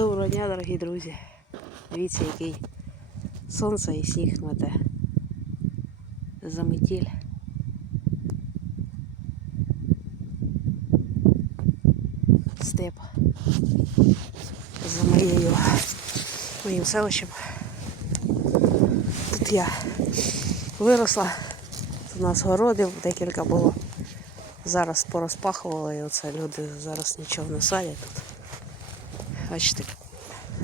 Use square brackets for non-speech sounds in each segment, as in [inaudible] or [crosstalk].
Доброго дня, дорогі друзі. Дивіться, який сонце і сніг мете. Заметіль. Степ. За моєю моїм селищем. Тут я виросла. Тут у нас городів декілька було. Зараз порозпахували і оце люди зараз нічого не садять тут. Бачите.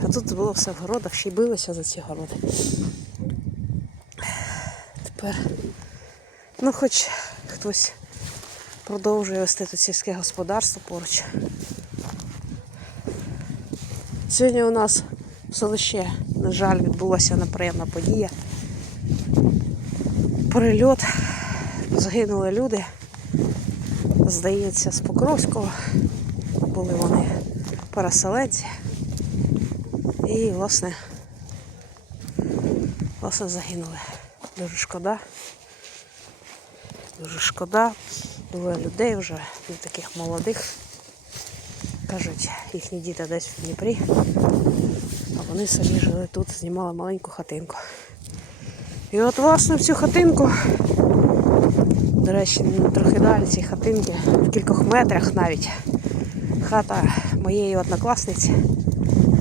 А тут було все в городах, ще й билися за ці городи. Тепер, ну хоч хтось продовжує вести тут сільське господарство поруч. Сьогодні у нас в селищі, на жаль, відбулася неприємна подія. Перельот, загинули люди. Здається, з Покровського. Були вони переселенці. І, власне, власне, загинули. Дуже шкода. Дуже шкода. Двоє людей вже, не таких молодих. Кажуть, їхні діти десь в Дніпрі, а вони самі жили тут, знімали маленьку хатинку. І от, власне, в цю хатинку, до речі, трохи далі ці хатинки, в кількох метрах навіть, хата моєї однокласниці.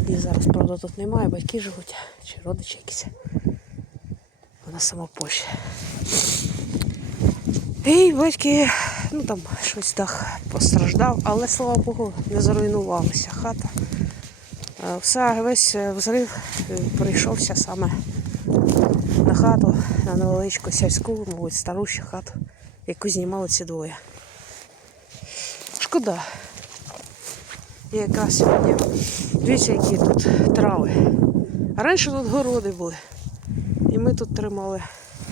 Її зараз, правда, тут немає, батьки живуть, чи родичі якісь. Вона сама Польщі. І батьки, ну там щось дах постраждав, але слава Богу, не зруйнувалася хата. Е, Все, весь е, взрив е, прийшовся саме на хату, на невеличку сільську, мабуть, стару ще хату, яку знімали ці двоє. Шкода. І якраз сьогодні дивіться, які тут трави. Раніше тут городи були. І ми тут тримали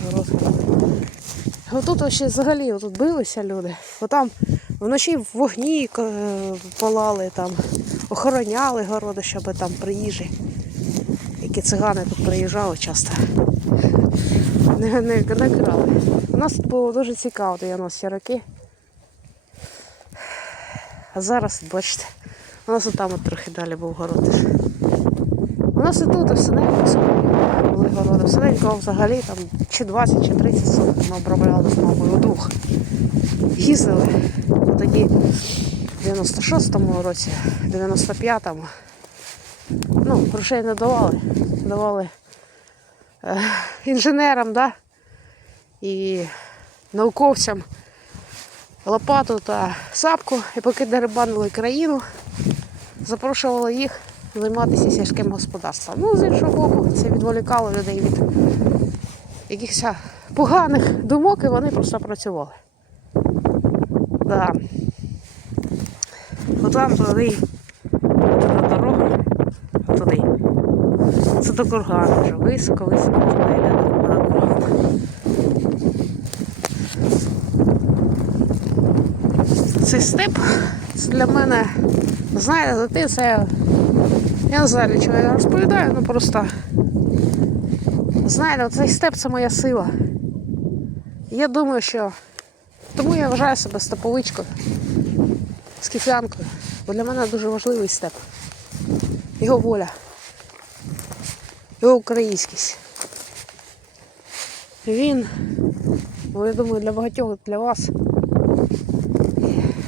город. Отут ще взагалі отут билися люди. Отам вночі в вогні е, палали, там, охороняли городи, щоб там приїжджі. Які цигани тут приїжджали часто. Не, не, не крали. У нас тут було дуже цікаво 90 роки. А зараз, бачите, у нас отам от трохи далі був город. У нас і тут, і в Синельку були городи. В взагалі там чи 20, чи 30 соток ми обробляли з мамою удвох. Їздили. Тоді в 96-му році, 95-му. Ну, грошей не давали. Давали е, інженерам, да? і науковцям лопату та сапку, і поки дерибанили країну, запрошували їх займатися сільським господарством. Ну, з іншого боку, це відволікало людей від якихось поганих думок, і вони просто працювали. Да. Отам туди, туди дорога, туди. Це до кургану вже високо, високо туди йде до кургану. Цей степ це для мене, знаєте, дитинство, я, я не знаю, для чого я розповідаю, ну просто знаєте, цей степ це моя сила. Я думаю, що тому я вважаю себе степовичкою, скіфянкою, бо для мене дуже важливий степ. Його воля, його українськість. Він, ну, я думаю, для багатьох, для вас.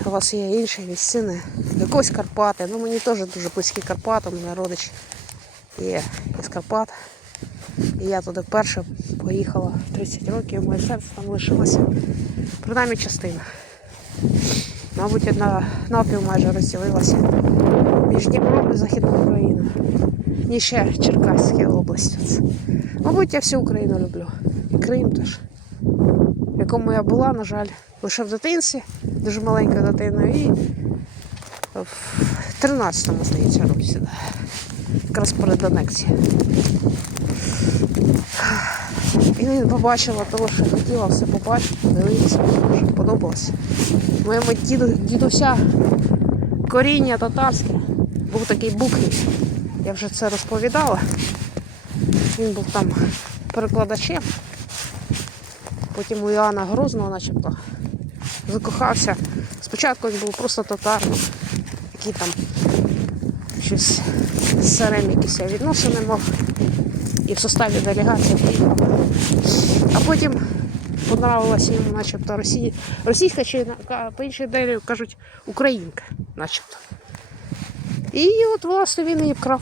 У вас є інші місцини. Якось Карпати. Ну мені теж дуже близькі Карпати, у мене родич є із Карпат. І я туди вперше поїхала 30 років, моє серце там лишилося. Принаймні частина. Мабуть, одна навпіл майже розділилася між Дніпром і Західною Україною. Ні ще Черкаська область. Мабуть, я всю Україну люблю. І Крим теж. В якому я була, на жаль, лише в дитинстві, дуже маленькою дитиною, в 13-му, здається, році. Якраз перед анексією. І не побачила того, що хотіла все побачити, подивитися, дуже подобалося. Моєму діду, дідуся коріння татарське був такий бухий. Я вже це розповідала. Він був там перекладачем. Потім у Іоанна Грозного начебто закохався. Спочатку він був просто татаром, який там щось з царем якісь відносини мав і в составі делегації. А потім понравилася йому, начебто, Росії, російська чи по іншій делі кажуть українка, начебто. І от, власне, він її вкрав.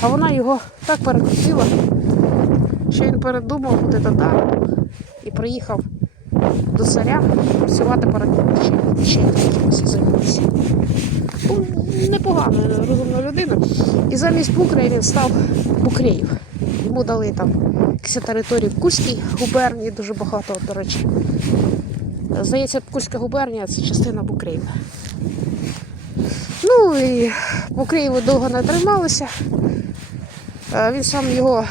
А вона його так перекрутила, що він передумав бути татаром і приїхав до царя працювати перед якимось займатися. Був непогана, розумна людина. І замість Букрея він став Букреїв. Йому дали там якісь території в Кузькій губернії, дуже багато, до речі. Здається, Кузька губернія це частина Букреєва. Ну і Букреєву довго не трималися. Він сам його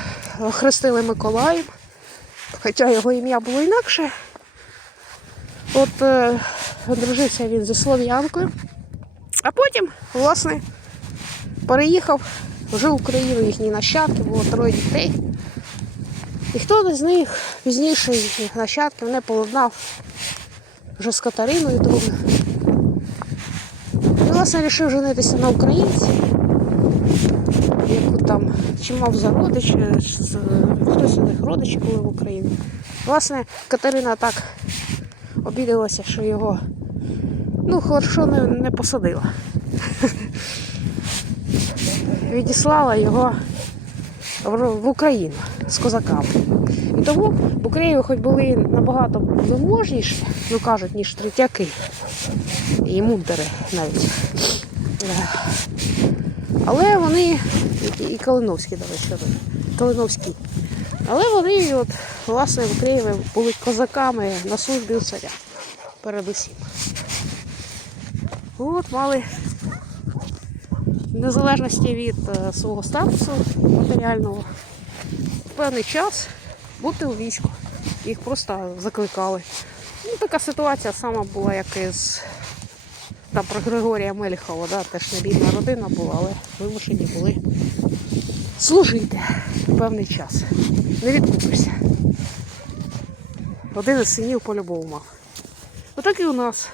хрестили Миколаєм, хоча його ім'я було інакше. От е, одружився він зі слов'янкою, а потім, власне, переїхав, жив в Україну їхні нащадки, було троє дітей. І хто з них пізніше їхніх нащадків не поладнав вже з Катериною другою. І, власне, вирішив женитися на українці, яку там чи мав за родич, з- хтось у них родичі були в Україні. Власне, Катерина так обідалася, що його ну, хорошо не, не посадила. Відіслала його в, Україну з козаками. І тому в Україні хоч були набагато виможніші, ну кажуть, ніж третяки і мунтери навіть. Е, Але вони, і, і Калиновський, до речі, Калиновський. Але вони, от, власне, в Україні були козаками на службі у царя. Передусім. От мали в незалежності від е, свого статусу матеріального певний час бути у війську. Їх просто закликали. Ну, така ситуація сама була, як із там про Григорія Меліхова, да, теж не бідна родина була, але вимушені були служити певний час. Не відкупишся. Один із синів по-любому мав. Отак і у нас.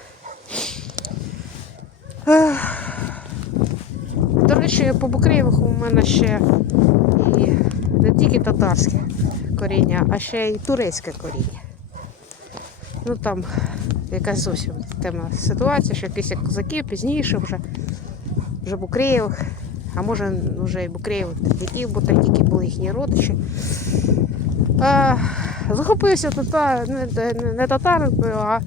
До речі, по Букреєвих у мене ще і не тільки татарське коріння, а ще й турецьке коріння. Ну там якась зовсім темна ситуація, що якісь як козаки пізніше вже, вже Букреєвих, а може вже і Букреєвих третяків, бо третяки були їхні родичі. А, захопився тата, не, не, татаринкою, а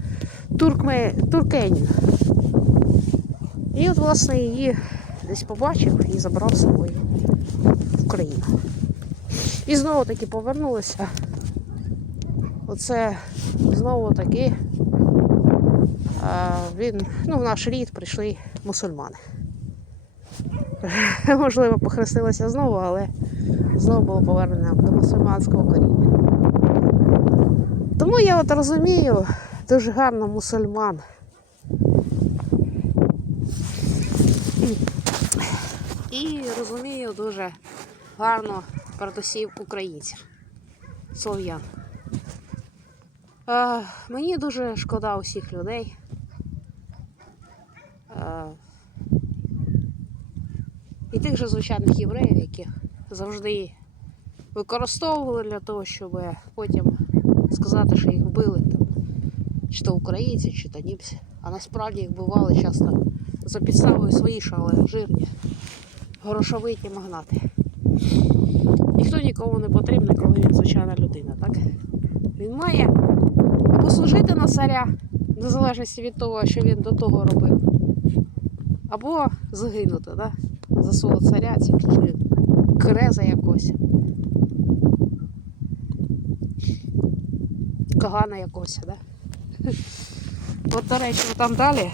туркме, туркеню. І от, власне, її десь побачив і забрав з собою в Україну. І знову таки повернулися. Оце знову таки він, ну, в наш рід прийшли мусульмани. [laughs] Можливо, похрестилися знову, але знову було повернення до мусульманського коріння. Тому я от розумію дуже гарно мусульман. І розумію дуже гарно передусім українців, слов'ян. Е, мені дуже шкода усіх людей. Е, і тих же звичайних євреїв, яких завжди використовували для того, щоб потім сказати, що їх вбили там, чи то українці, чи то німці. А насправді їх вбивали часто за підставою свої, що жирні, грошовиті магнати. Ніхто нікому не потрібен, коли він звичайна людина, так? Він має або служити на царя, в незалежності від того, що він до того робив, або загинути, да? за свого царя ці креза якось. Кагана якогось, да? От, до речі, там далі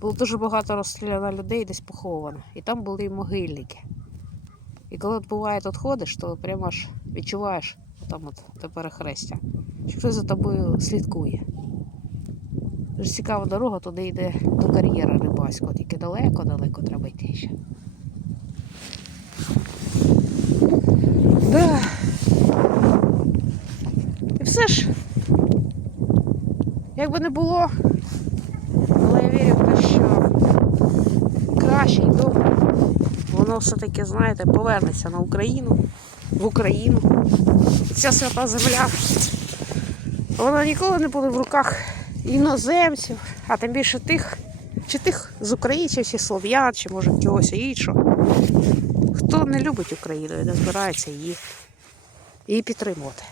було дуже багато розстріляно людей десь поховано. І там були і могильники. І коли от буває тут ходиш, то прямо аж відчуваєш там от те перехрестя, що хтось за тобою слідкує. Дуже цікава дорога туди йде до кар'єра рибальського, тільки далеко-далеко треба йти ще. Да. І все ж, як би не було, але я вірю в те, що краще й добре воно все-таки, знаєте, повернеться на Україну, в Україну. І ця свята земля. Вона ніколи не буде в руках іноземців, а тим більше тих, чи тих з українців, чи слов'ян, чи може чогось іншого. Хто не любить Україну і не збирається її, її підтримувати.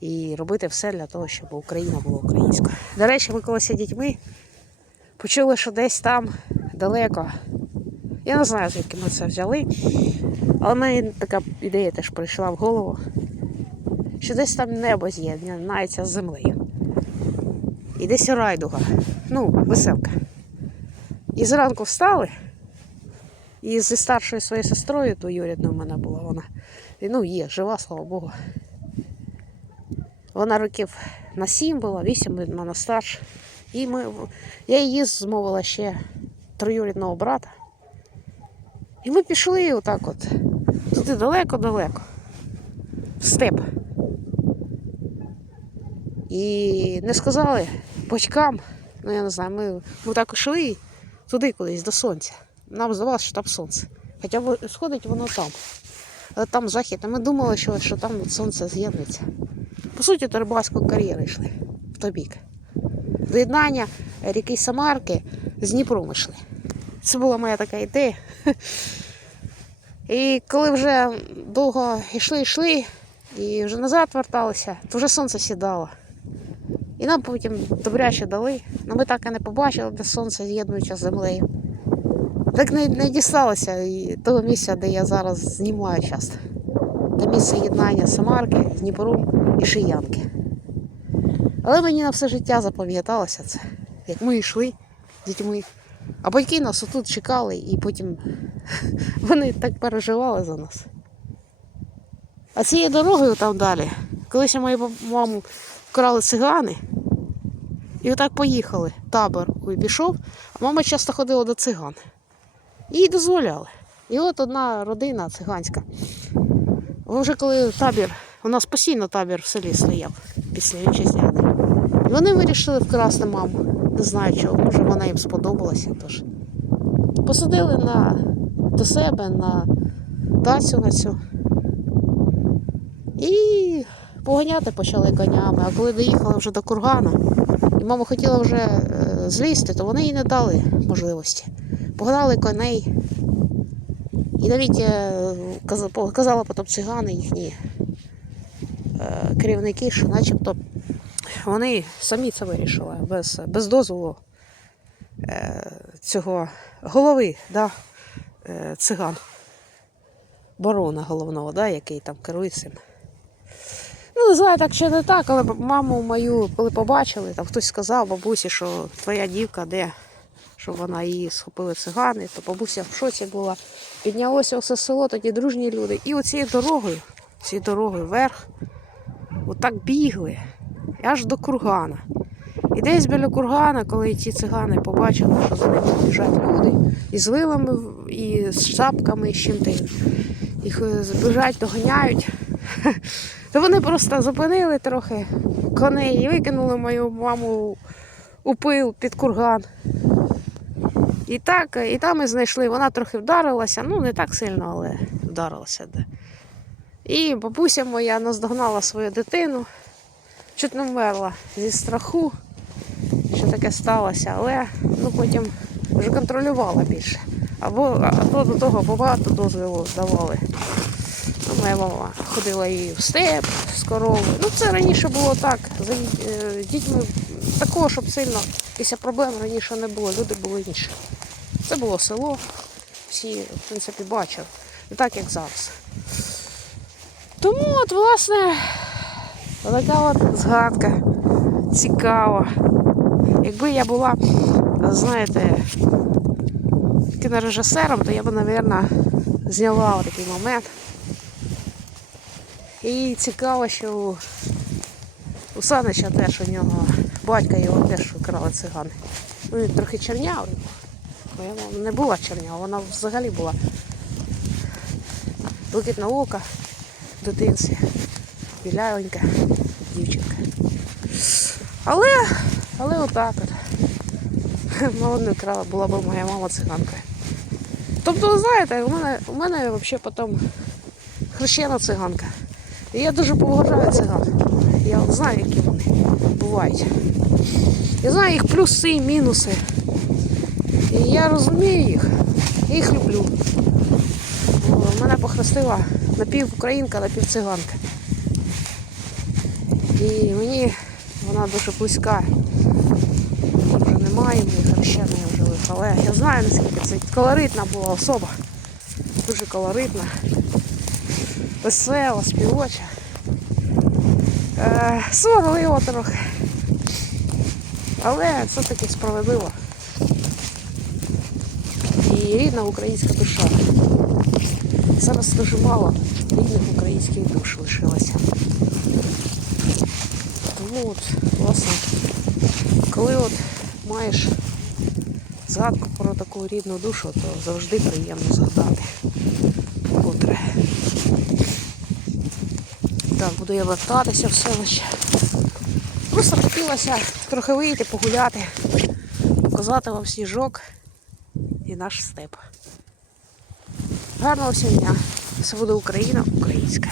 І робити все для того, щоб Україна була українською. До речі, ми коли з дітьми почули, що десь там далеко. Я не знаю, звідки ми це взяли, але мені така ідея теж прийшла в голову, що десь там небо з'єднається з землею. І десь райдуга, ну, веселка. І зранку встали, і зі старшою своєю сестрою, двоюрідною в мене була вона. І, ну, є, жива, слава Богу. Вона років на сім була, вісім мене старша. І ми, я її змовила ще троюрідного брата. І ми пішли отак от. Туди далеко-далеко. В степ. І не сказали батькам, ну я не знаю, ми, ми так йшли туди кудись до сонця. Нам здавалося, що там сонце. Хоча сходить воно там. Але там захід, а ми думали, що, що там сонце з'єднується. По суті, рибальської кар'єри йшли в той бік. Доєднання ріки Самарки з Дніпром йшли. Це була моя така ідея. І коли вже довго йшли, йшли, і вже назад верталися, то вже сонце сідало. І нам потім добряче дали, але ми так і не побачили, де сонце з'єднується з землею. Так не, не дісталося того місця, де я зараз знімаю часто. Де місце єднання Самарки Дніпром і Шиянки. Але мені на все життя запам'яталося це, як ми йшли з дітьми. А батьки нас отут чекали, і потім [laughs] вони так переживали за нас. А цією дорогою там далі, колись мою маму вкрали цигани, і отак поїхали. Табор пішов, а мама часто ходила до циган. Їй дозволяли. І от одна родина циганська. Вже коли табір, у нас постійно табір в селі стояв після вітчизняної. Вони вирішили вкрасти маму. Не знаю чого, може вона їм сподобалася. Тож. Посадили на, до себе на дачу на цю. І поганяти почали конями. А коли доїхали вже до кургана, і мама хотіла вже е, злізти, то вони їй не дали можливості. Погнали коней. І навіть е, каза- потім цигани їхні е, керівники, що начебто вони самі це вирішили без, без дозволу е, цього голови да, е, циган, барона головного, да, який там керує цим. Ну, не знаю, так чи не так, але маму мою, коли побачили, там хтось сказав бабусі, що твоя дівка де, щоб вона її схопили цигани, то бабуся в шоці була. Піднялося все село, тоді дружні люди. І оцією дорогою, цією дорогою вверх, отак бігли, аж до кургана. І десь біля кургана, коли ті цигани побачили, що за ними біжать люди, і з вилами, і з шапками, і з чим ти їх е, біжать, доганяють. [laughs] То вони просто зупинили трохи коней і викинули мою маму у пил під курган. І так, і там і знайшли. Вона трохи вдарилася, ну не так сильно, але вдарилася. І бабуся моя наздогнала свою дитину, чуть не вмерла зі страху, що таке сталося, але ну, потім вже контролювала більше. Або а то до того багато дозволу давали. Ну, моя мама ходила і в степ з коровою. Ну, це раніше було так. За е, дітьми такого, щоб сильно якихось проблем раніше не було. Люди були інші. Це було село. Всі, в принципі, бачили. Не так, як зараз. Тому, от, власне, така от згадка цікава. Якби я була, знаєте, кінорежисером, то я б, мабуть, зняла такий момент. І цікаво, що у, у Санича теж у нього батька його теж вкрали цигани. Ну, він трохи чернявий. Моя мама не була чернява, вона взагалі була блакитна ока, в дитинці, біляленька дівчинка. Але, але отак от. [laughs] мало крала, була б моя мама циганкою. Тобто, ви знаєте, у мене, у мене взагалі потім хрещена циганка. І я дуже поважаю циган. Я знаю, які вони бувають. Я знаю їх плюси і мінуси. І я розумію їх. Я їх люблю. Мене похрестила напівукраїнка, напівциганка. І мені вона дуже близька. Вже немає, мені хрещеної вже але я знаю, наскільки це колоритна була особа. Дуже колоритна, весела, співоча. Е, сварлива трохи. Але все-таки справедливо. І рідна українська душа. Зараз дуже мало рідних українських душ лишилося. Тому от, власне, коли от маєш згадку про таку рідну душу, то завжди приємно згадати. Котре. Так, буду я вертатися в селище. Просто хотілося трохи вийти, погуляти, показати вам сніжок і наш степ. Гарного всім дня. Все буде Україна, українська.